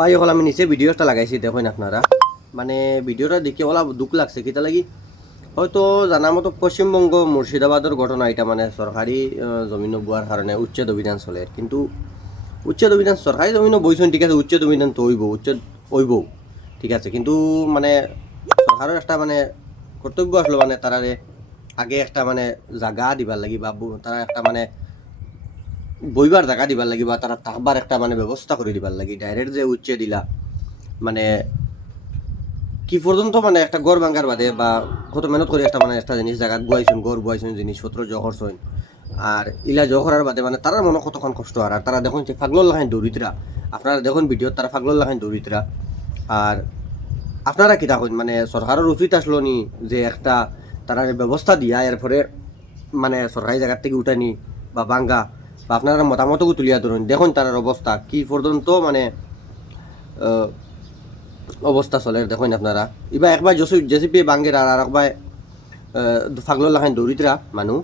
ভাই হল আমি নিচে ভিডিওটা লাগাইছি দেখুন আপনারা মানে ভিডিওটা দেখে ওলা দুঃখ লাগছে কিতা লাগি হয়তো জানা মতো পশ্চিমবঙ্গ মুর্শিদাবাদের ঘটনা এটা মানে সরকারি জমিন বোয়ার কারণে উচ্ছেদ অভিযান চলে কিন্তু উচ্ছেদ অভিযান সরকারি জমিনও বইছেন ঠিক আছে উচ্ছেদ অভিযান তো উচ্ছেদ হইব ঠিক আছে কিন্তু মানে সরকারের একটা মানে কর্তব্য আসলো মানে তারারে আগে একটা মানে জায়গা দিবার লাগি বা তারা একটা মানে বইবার জায়গা দিবার লাগি বা তারা থাকবার একটা মানে ব্যবস্থা করে দিবার লাগি ডাইরেক্ট যে উচ্চে দিলা মানে কি পর্যন্ত মানে একটা গড় ভাঙ্গার বাদে বা কত মেহনত করে একটা মানে একটা জিনিস জায়গা গুয়াইছেন গড় গুয়াইছেন জিনিসপত্র জহর সইন আর ইলা জহরার বাদে মানে তারা মনে কতক্ষণ কষ্ট আর তারা দেখুন যে ফাগলর লাগাইন দৌড়িতরা আপনারা দেখুন ভিডিও তারা ফাগলর লাগাইন দৌড়িতরা আর আপনারা কি থাকুন মানে সরকারের উচিত আসলো নি যে একটা তারা ব্যবস্থা দিয়া এরপরে মানে সরকারি জায়গার থেকে উঠানি বা বাঙ্গা বা আপনারা মতামতও তুলিয়া ধরুন দেখুন তার অবস্থা কি পর্যন্ত মানে অবস্থা চলে দেখুন আপনারা এবার একবার জেসিপি বাঙ্গের আর একবার ফাগল লাখান দৌড়িতরা মানুষ